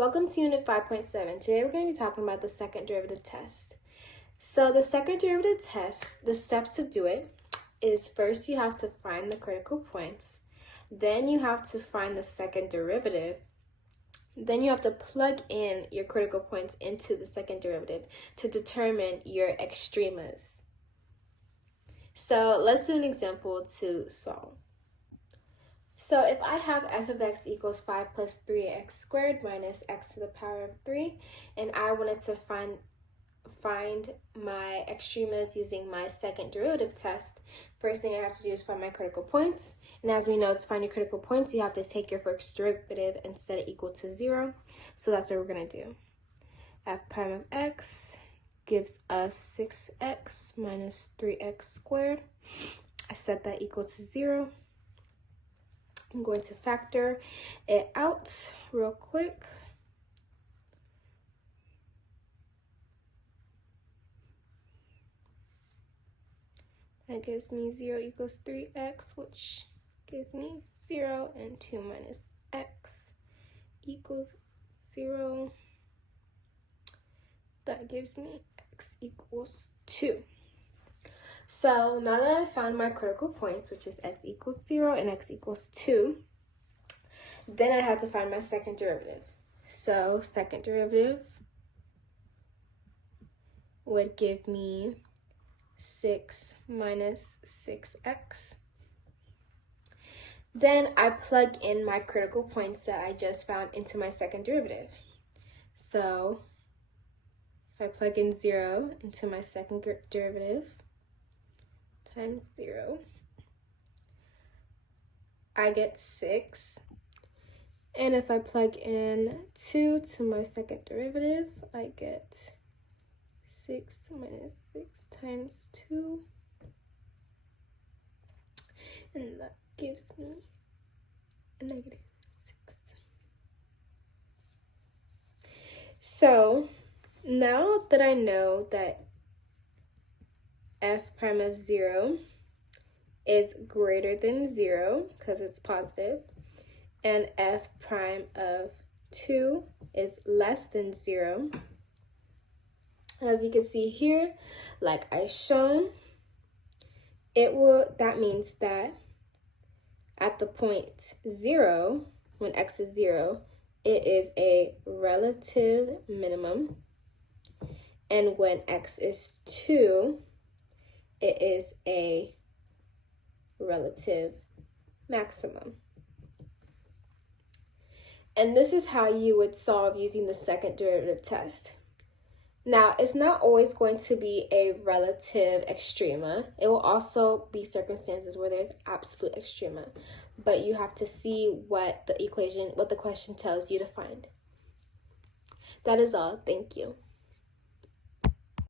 Welcome to Unit 5.7. Today we're going to be talking about the second derivative test. So the second derivative test, the steps to do it is first you have to find the critical points. Then you have to find the second derivative. Then you have to plug in your critical points into the second derivative to determine your extremas. So let's do an example to solve. So if I have f of x equals 5 plus 3x squared minus x to the power of 3, and I wanted to find my extremas using my second derivative test, first thing I have to do is find my critical points. And as we know, to find your critical points, you have to take your first derivative and set it equal to 0. So that's what we're going to do. F prime of x gives us 6x minus 3x squared. I set that equal to 0. I'm going to factor it out real quick. That gives me 0 equals 3x, which gives me 0, and 2 minus x equals 0. That gives me x equals 2. So now that I found my critical points, which is x equals 0 and x equals 2, then I have to find my second derivative. So second derivative would give me 6 minus 6x. Then I plug in my critical points that I just found into my second derivative. So if I plug in 0 into my second derivative, times 0, I get 6. And if I plug in 2 to my second derivative, I get 6 minus 6 times 2. And that gives me a negative 6. So now that I know that f prime of 0 is greater than 0 because it's positive, and f prime of 2 is less than 0. As you can see here, like I shown, that means that at the point 0, when x is 0, it is a relative minimum, and when x is 2, it is a relative maximum. And this is how you would solve using the second derivative test. Now, it's not always going to be a relative extrema. It will also be circumstances where there's absolute extrema, but you have to see what the question tells you to find. That is all. Thank you.